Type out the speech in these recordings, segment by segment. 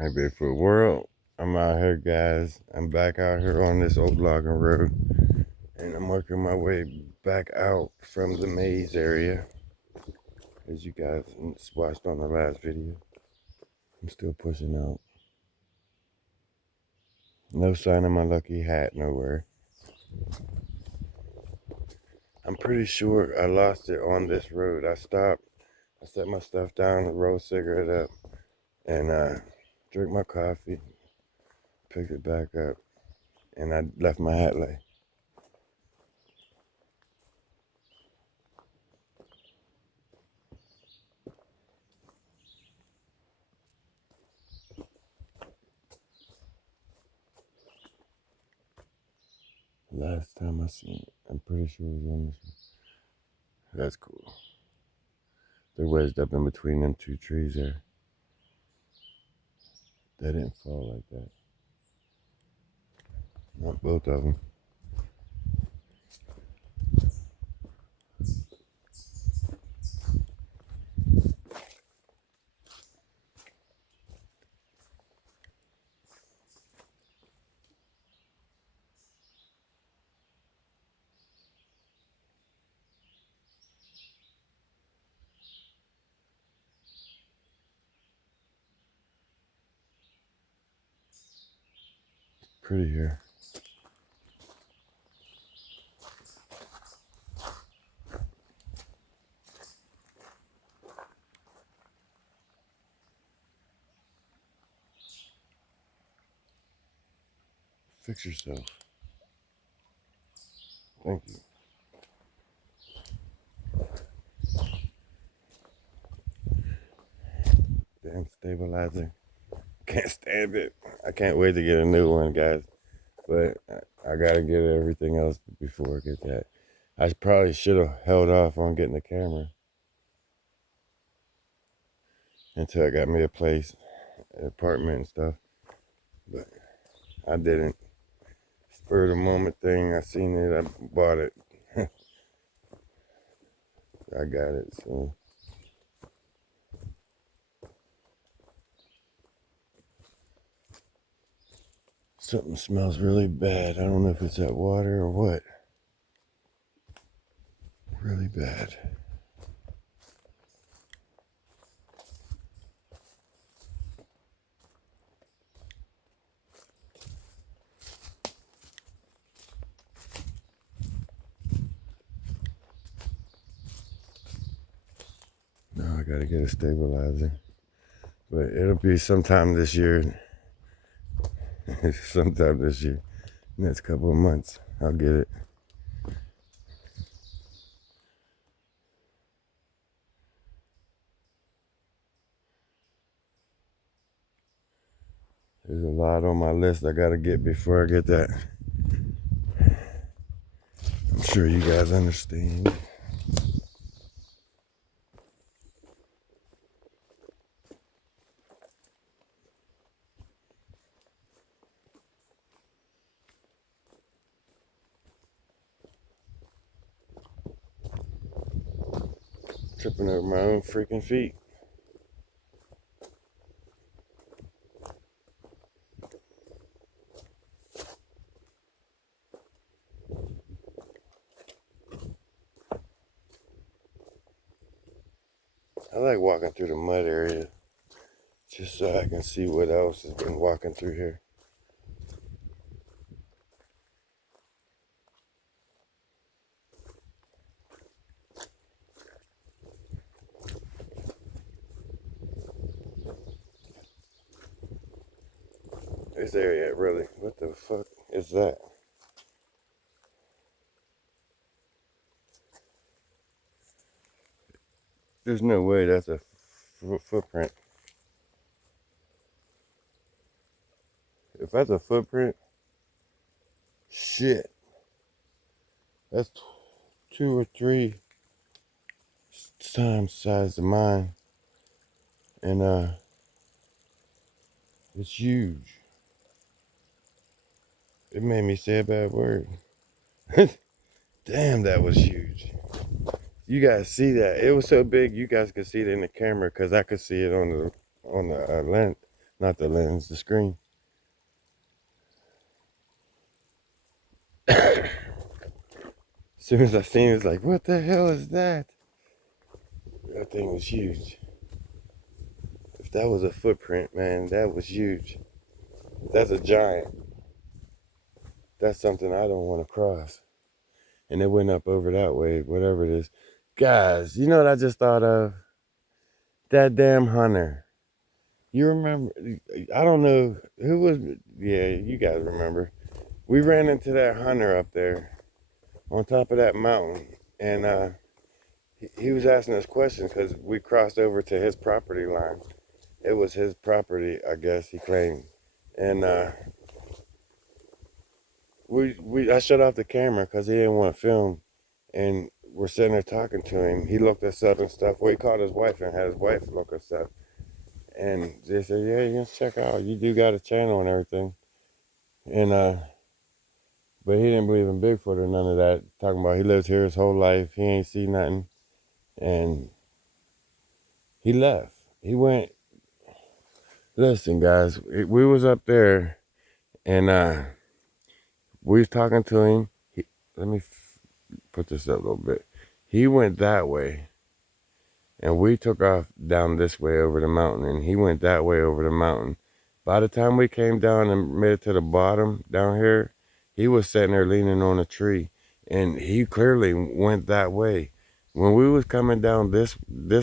Hi, Bigfoot World. I'm out here, guys. I'm back out here on this old logging road, and I'm working my way back out from the maze area. As you guys watched on the last video, I'm still pushing out. No sign of my lucky hat nowhere. I'm pretty sure I lost it on this road. I stopped, I set my stuff down, rolled a cigarette up, and drank my coffee, picked it back up, and I left my hat lay. Last time I seen it, I'm pretty sure it was on this one. That's cool. They're wedged up in between them two trees there. They didn't fall like that. Not both of them. Pretty here. Fix yourself. Thank you. Damn stabilizer. Can't stand it. I can't wait to get a new one, guys. But I gotta get everything else before I get that. I probably should have held off on getting the camera until I got me a place, an apartment and stuff. But I didn't. Spur of the moment thing. I seen it. I bought it. I got it. So something smells really bad. I don't know if it's that water or what. Really bad. Now I gotta get a stabilizer. But it'll be sometime this year. Sometime this year. Next couple of months. I'll get it. There's a lot on my list I gotta get before I get that. I'm sure you guys understand. Tripping over my own freaking feet. I like walking through the mud area just so I can see what else has been walking through here. This area, really. What the fuck is that? There's no way that's a footprint. If that's a footprint, shit. That's 2 or 3 times size of mine. And it's huge. It made me say a bad word. Damn, that was huge. You guys see that? It was so big you guys could see it in the camera because I could see it on the lens, Not the lens, the screen. As soon as I seen it, it's like, what the hell is that? That thing was huge. If that was a footprint, man, that was huge. That's a giant. That's something I don't want to cross. And it went up over that way, whatever it is. Guys, you know what I just thought of? That damn hunter. You remember? I don't know who was. Yeah, you guys remember. We ran into that hunter up there on top of that mountain, and he was asking us questions because we crossed over to his property line. It was his property, I guess he claimed, and I shut off the camera because he didn't want to film, and we're sitting there talking to him. He looked us up and stuff. Well, he called his wife and had his wife look us up, and they said, "Yeah, you can check out. You do got a channel and everything," and but he didn't believe in Bigfoot or none of that. Talking about he lives here his whole life. He ain't seen nothing, and he left. He went. Listen, guys, we was up there, and we was talking to him. Let me put this up a little bit. He went that way, and we took off down this way over the mountain, and he went that way over the mountain. By the time we came down and made it to the bottom down here, he was sitting there leaning on a tree, and he clearly went that way. When we was coming down this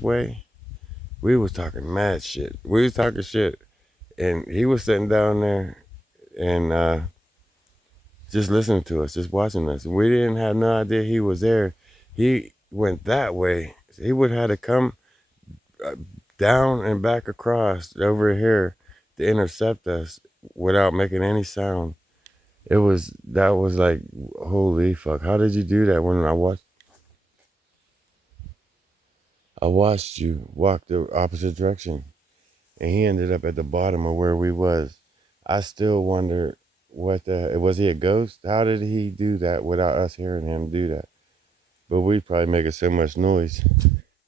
way, we was talking mad shit. We was talking shit, and he was sitting down there and just listening to us, just watching us. We didn't have no idea he was there. He went that way. He would have to come down and back across over here to intercept us without making any sound. That was like, holy fuck. How did you do that? When I watched you walk the opposite direction, and he ended up at the bottom of where we was. I still wonder was he a ghost? How did he do that without us hearing him do that? But we probably making so much noise.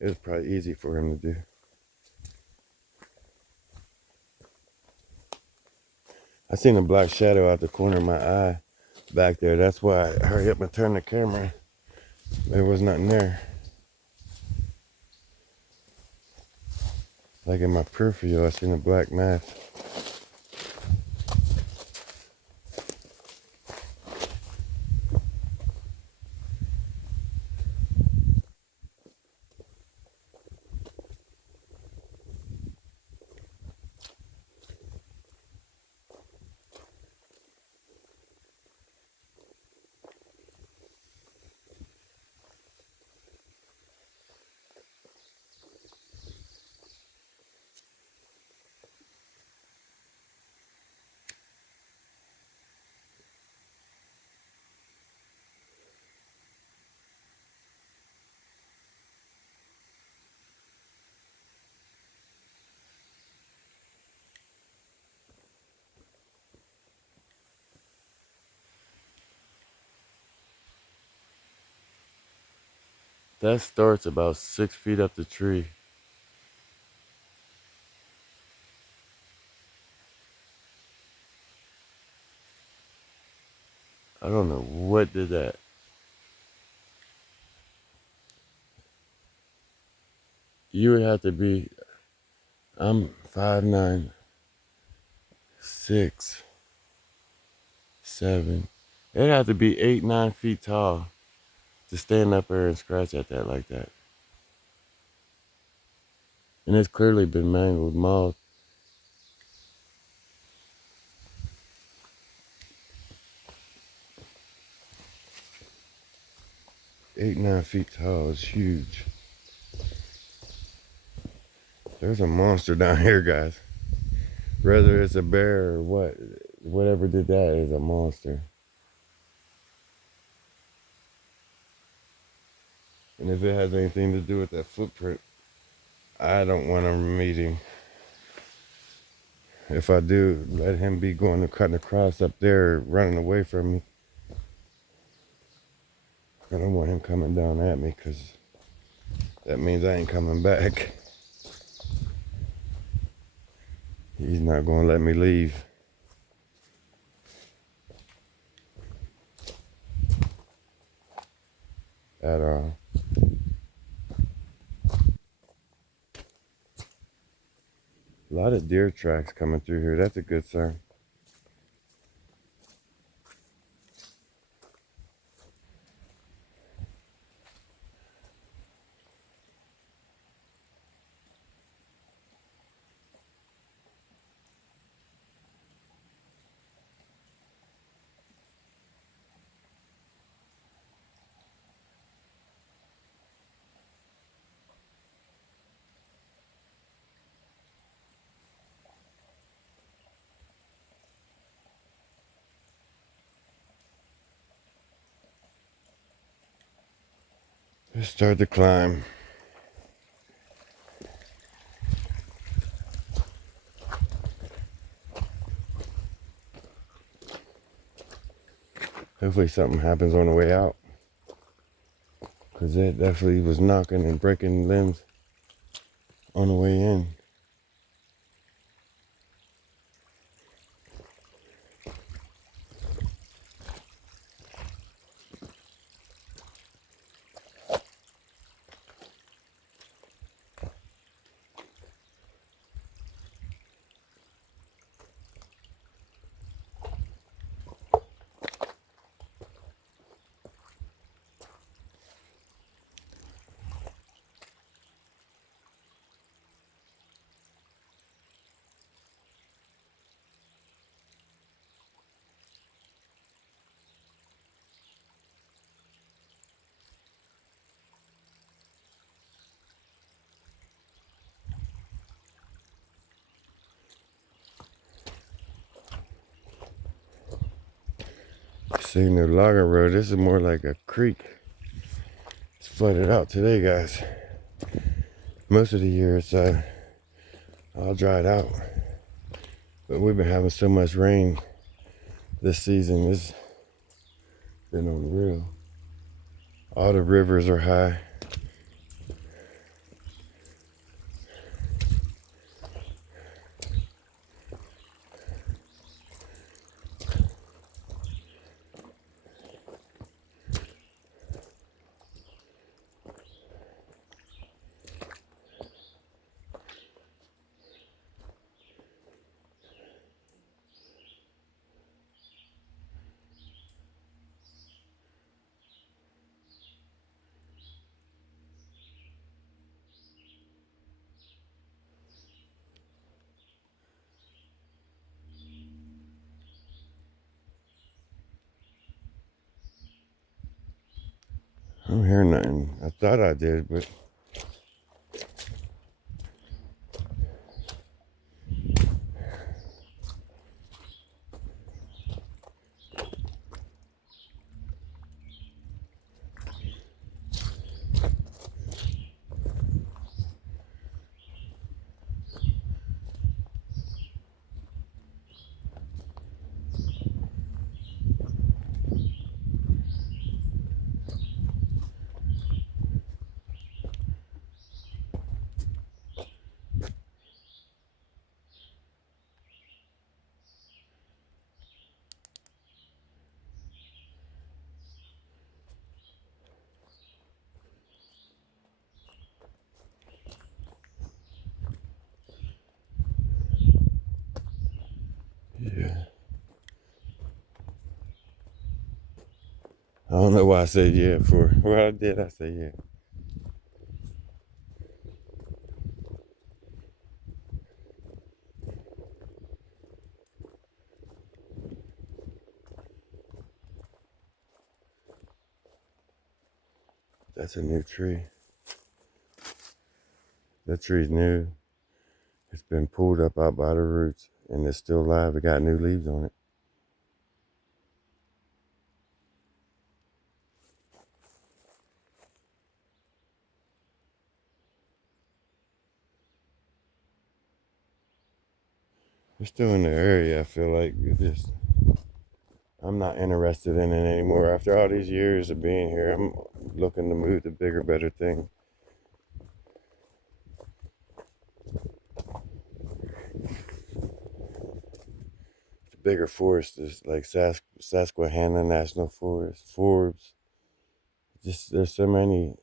It was probably easy for him to do. I seen a black shadow out the corner of my eye back there. That's why I hurry up and turn the camera. There was nothing there. Like in my peripheral, I seen a black mass. That starts about 6 feet up the tree. I don't know what did that. You would have to be, I'm 5'9", 6, 7. It'd have to be 8, 9 feet tall to stand up there and scratch at that like that. And it's clearly been mangled, mauled. 8, 9 feet tall is huge. There's a monster down here, guys. Whether it's a bear or whatever did that is a monster. And if it has anything to do with that footprint, I don't want to meet him. If I do, let him be going and cutting across up there, running away from me. I don't want him coming down at me because that means I ain't coming back. He's not gonna let me leave at all. A lot of deer tracks coming through here. That's a good sign. Let's start the climb. Hopefully something happens on the way out. Because it definitely was knocking and breaking limbs on the way in. Seeing the logging road, this is more like a creek. It's flooded out today, guys. Most of the year it's all dried out. But we've been having so much rain this season. It's been unreal. All the rivers are high. I don't hear nothing. I thought I did, but yeah. I don't know why I said yeah for. Well, I did. I say yeah. That's a new tree. That tree's new. It's been pulled up out by the roots and it's still alive. It got new leaves on it. It's still in the area, I feel like. I'm not interested in it anymore. After all these years of being here, I'm looking to move to bigger, better things. bigger forests like Susquehanna National Forest, Forbes. Just there's so many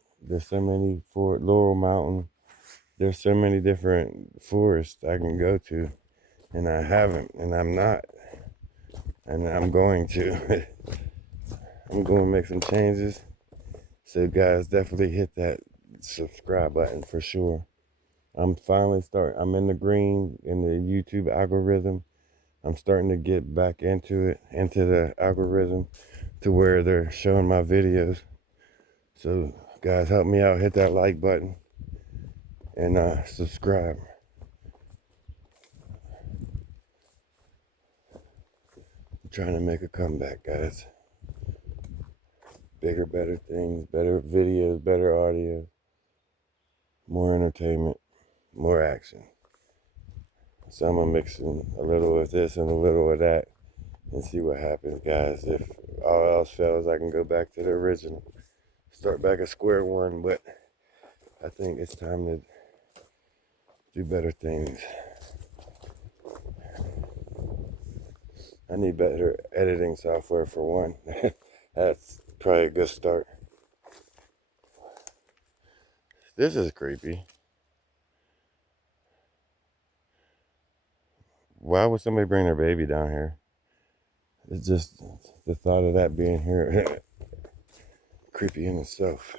for Laurel Mountain. There's so many different forests I can go to, and I haven't, and I'm not, and I'm going to. I'm going to make some changes. So guys, definitely hit that subscribe button for sure. I'm in the green in the YouTube algorithm. I'm starting to get back into the algorithm to where they're showing my videos. So guys, help me out, hit that like button and subscribe. I'm trying to make a comeback, guys. Bigger, better things, better videos, better audio, more entertainment, more action. So I'm gonna mix in a little of this and a little of that and see what happens, guys. If all else fails, I can go back to the original, start back at square one, but I think it's time to do better things. I need better editing software for one. That's probably a good start. This is creepy. Why would somebody bring their baby down here? It's just the thought of that being here creepy in itself.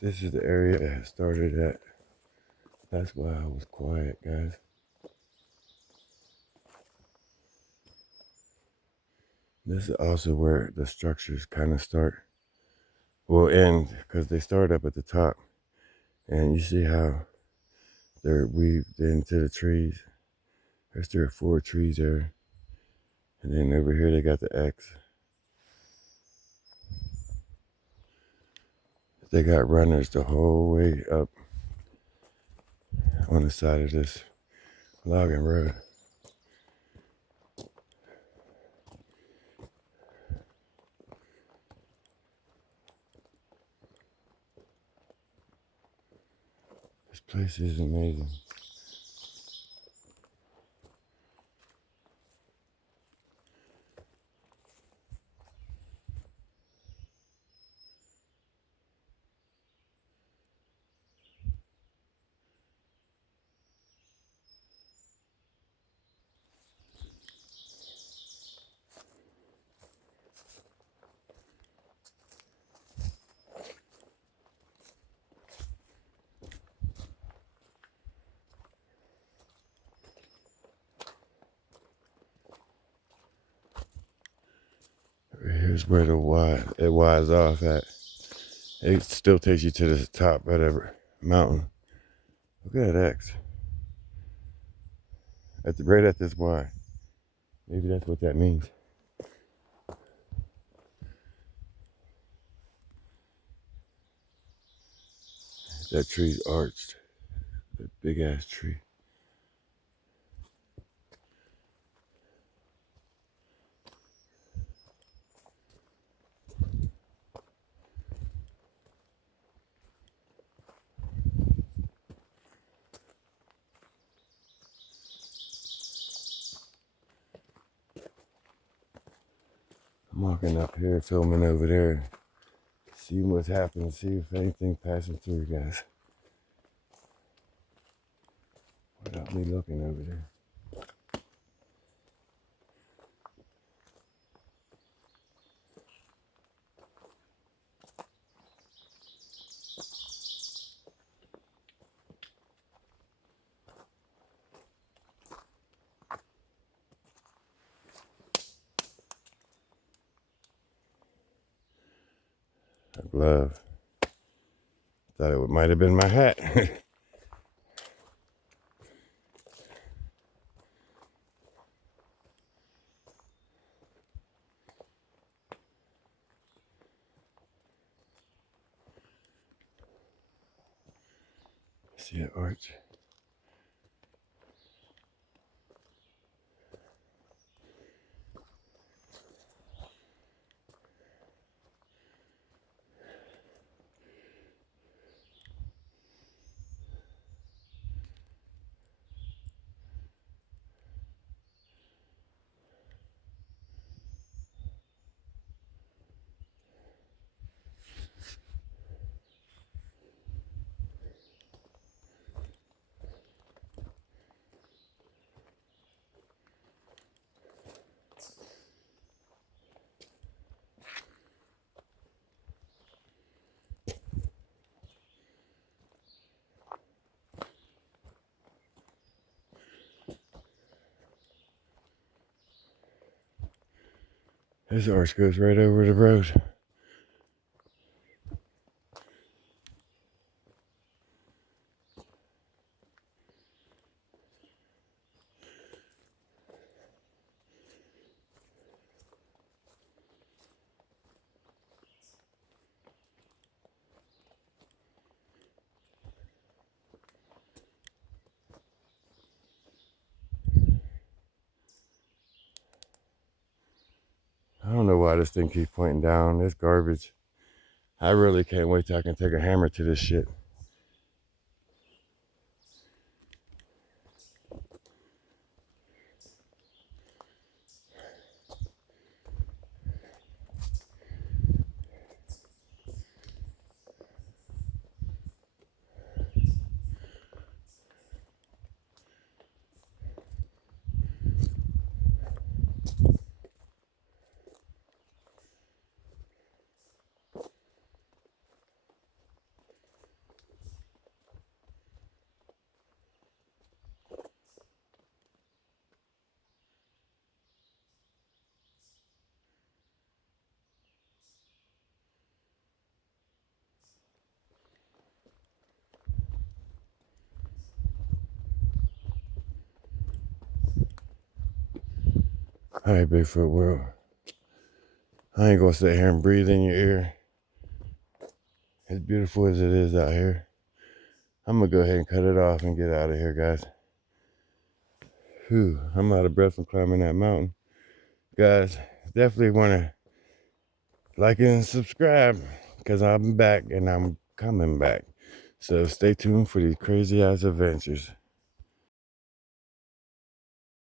This is the area I started at. That's why I was quiet, guys. This is also where the structures kind of start. Well, end because they start up at the top, and you see how they're weaved into the trees. There's 3 or 4 trees there, and then over here they got the X. They got runners the whole way up on the side of this logging road. This place is amazing. Here's where it Y's off at. It still takes you to the top of the mountain. Look at that X. Right at this Y. Maybe that's what that means. That tree's arched. That big ass tree. I'm walking up here, filming over there, seeing what's happening, see if anything passing through, guys. Without me looking over there. A glove. Thought it might have been my hat. See that arch? This arch goes right over the road. I don't know why this thing keeps pointing down. It's garbage. I really can't wait till I can take a hammer to this shit. All right, Bigfoot world. I ain't gonna sit here and breathe in your ear. As beautiful as it is out here, I'm gonna go ahead and cut it off and get out of here, guys. Whew, I'm out of breath from climbing that mountain. Guys, definitely wanna like and subscribe because I'm back and I'm coming back. So stay tuned for these crazy ass adventures.